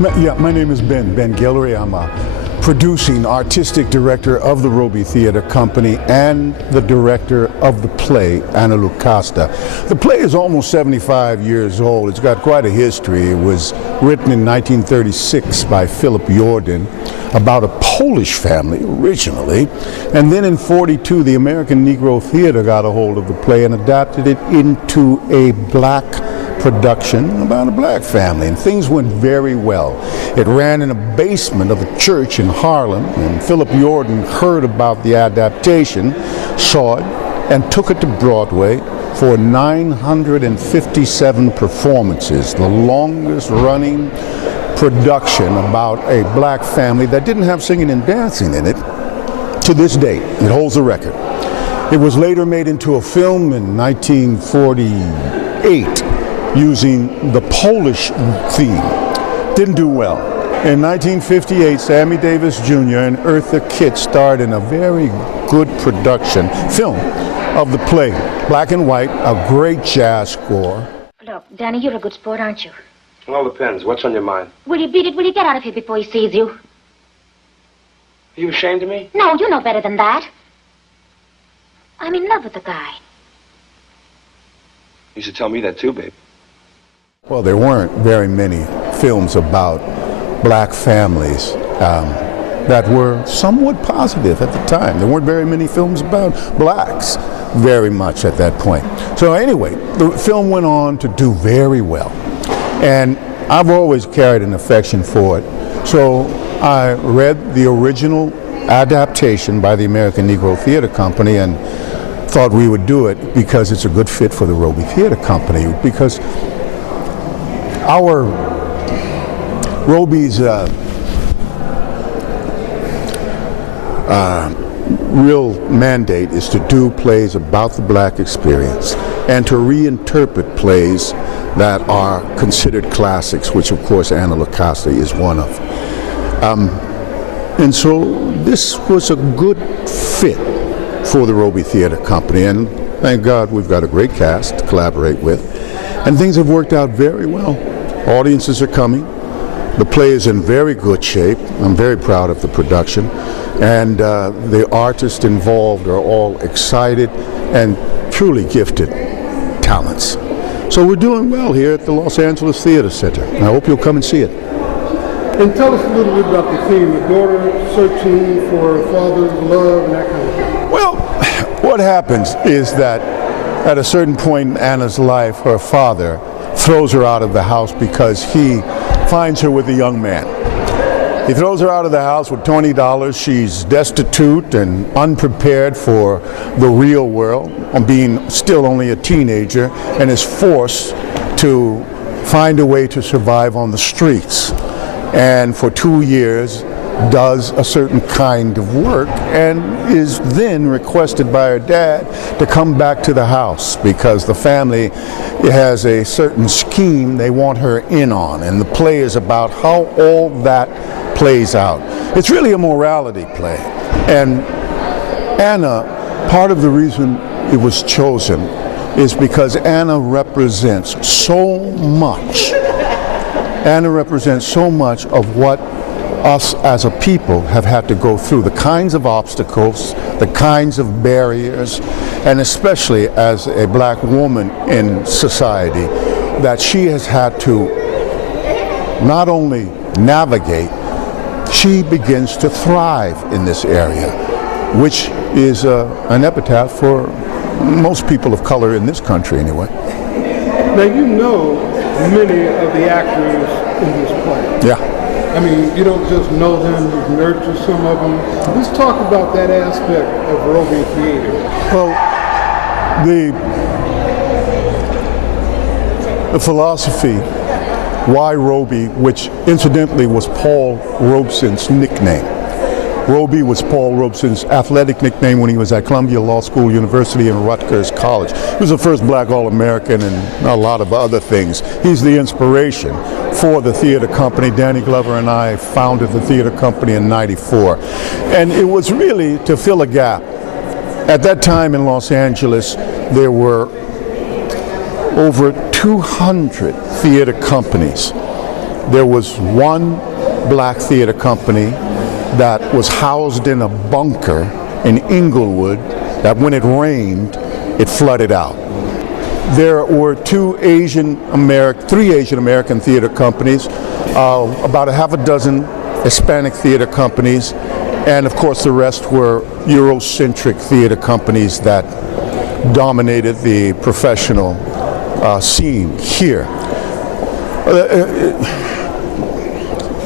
Yeah, my name is Ben Guillory. I'm a producing artistic director of the Robey Theatre Company and the director of the play, Anna Lucasta. The play is almost 75 years old. It's got quite a history. It was written in 1936 by Philip Yohen about a Polish family originally, and then in 42 the American Negro Theatre got a hold of the play and adapted it into a black production about a black family, and things went very well. It ran in a basement of a church in Harlem, and Philip Yohen heard about the adaptation, saw it, and took it to Broadway for 957 performances, the longest running production about a black family that didn't have singing and dancing in it to this date. It holds the record. It was later made into a film in 1948 using the Polish theme. Didn't do well. In 1958, Sammy Davis Jr. and Eartha Kitt starred in a very good film of the play. Black and white, a great jazz score. Look, Danny, you're a good sport, aren't you? It all depends. What's on your mind? Will you beat it? Will you get out of here before he sees you? Are you ashamed of me? No, you know better than that. I'm in love with the guy. You should tell me that too, babe. Well, there weren't very many films about black families that were somewhat positive at the time. There weren't very many films about blacks very much at that point. So anyway, the film went on to do very well. And I've always carried an affection for it. So I read the original adaptation by the American Negro Theatre Company and thought we would do it because it's a good fit for the Robey Theatre Company, because our Robey's real mandate is to do plays about the black experience and to reinterpret plays that are considered classics, which of course Anna Lucasta is one of. And so this was a good fit for the Robey Theatre Company, and thank God we've got a great cast to collaborate with, and things have worked out very well. Audiences are coming. The play is in very good shape. I'm very proud of the production, and the artists involved are all excited and truly gifted talents. So we're doing well here at the Los Angeles Theater Center. I hope you'll come and see it. And tell us a little bit about the theme, the daughter searching for a father's love and that kind of thing. Well, what happens is that at a certain point in Anna's life, her father throws her out of the house because he finds her with a young man. He throws her out of the house with $20. She's destitute and unprepared for the real world, being still only a teenager, and is forced to find a way to survive on the streets. And for 2 years does a certain kind of work and is then requested by her dad to come back to the house because the family has a certain scheme they want her in on, and the play is about how all that plays out. It's really a morality play, and Anna, part of the reason it was chosen is because Anna represents so much. Anna represents so much of what us as a people have had to go through, the kinds of obstacles, the kinds of barriers, and especially as a black woman in society, that she has had to not only navigate, she begins to thrive in this area, which is an epitaph for most people of color in this country anyway. Now you know many of the actors in this play. Yeah. I mean, you don't just know them, you've nurtured some of them. Let's talk about that aspect of Robey Theatre. Well, the philosophy, why Robey, which incidentally was Paul Robeson's nickname. Robey was Paul Robeson's athletic nickname when he was at Columbia Law School, University, and Rutgers College. He was the first black All-American and a lot of other things. He's the inspiration for the theater company. Danny Glover and I founded the theater company in '94. And it was really to fill a gap. At that time in Los Angeles, there were over 200 theater companies there was one black theater company that was housed in a bunker in Inglewood that when it rained, it flooded out. There were three Asian American theater companies, about a half a dozen Hispanic theater companies, and of course the rest were Eurocentric theater companies that dominated the professional scene here.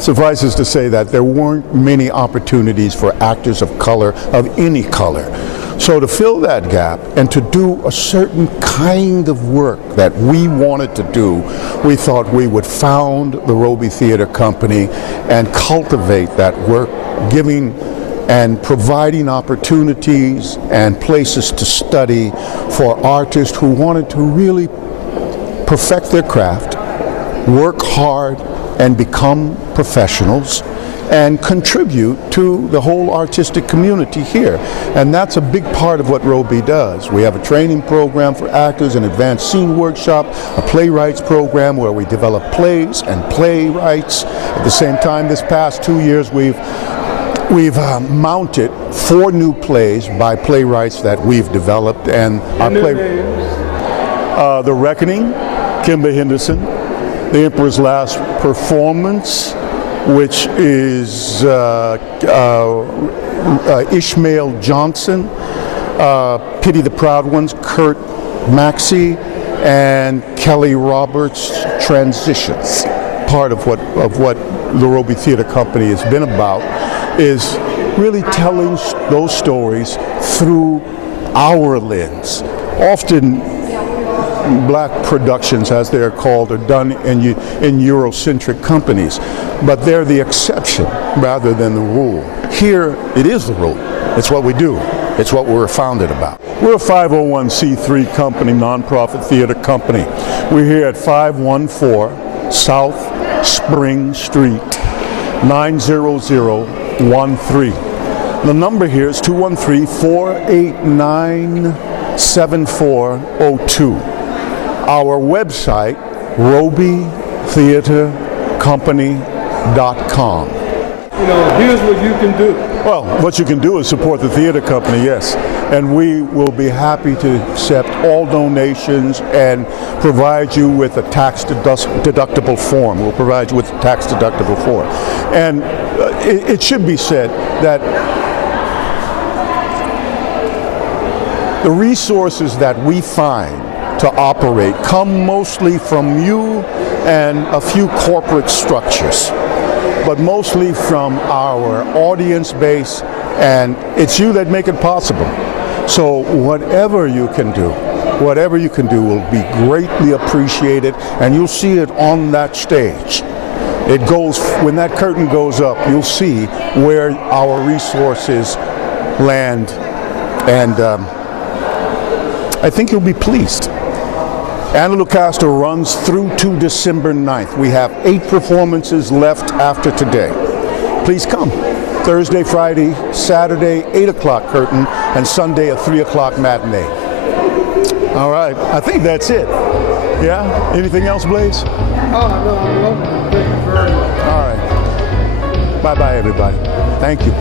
Suffices to say that there weren't many opportunities for actors of color, of any color. So to fill that gap and to do a certain kind of work that we wanted to do, we thought we would found the Robey Theatre Company and cultivate that work, giving and providing opportunities and places to study for artists who wanted to really perfect their craft, work hard, and become professionals and contribute to the whole artistic community here. And that's a big part of what Robey does. We have a training program for actors, an advanced scene workshop, a playwrights program where we develop plays and playwrights. At the same time, this past 2 years, we've mounted 4 new plays by playwrights that we've developed. And our The Reckoning, Kimber Henderson, The Emperor's Last Performance, which is Ishmael Johnson, Pity the Proud Ones, Kurt Maxey, and Kelly Roberts' Transitions. Part of what the Robey Theatre Company has been about is really telling those stories through our lens. Often black productions, as they are called, are done in Eurocentric companies, but they're the exception rather than the rule. Here, it is the rule. It's what we do. It's what we're founded about. We're a 501c3 company, nonprofit theater company. We're here at 514 South Spring Street, 90013. The number here is 213-489-7402. Our website, robeytheatrecompany.com. Here's what you can do. Well, what you can do is support the theater company, yes. And we will be happy to accept all donations and provide you with a tax-deductible form. We'll provide you with a tax-deductible form. And it should be said that the resources that we find to operate come mostly from you and a few corporate structures, but mostly from our audience base, and it's you that make it possible. So whatever you can do will be greatly appreciated, and you'll see it on that stage. It goes, when that curtain goes up, you'll see where our resources land, and I think you'll be pleased. Anna Lucasta runs through to December 9th. We have 8 performances left after today. Please come. Thursday, Friday, Saturday, 8 o'clock curtain, and Sunday, a 3 o'clock matinee. All right, I think that's it. Yeah? Anything else, Blaze? Oh, no, I love it. Thank you very much. All right. Bye-bye, everybody. Thank you.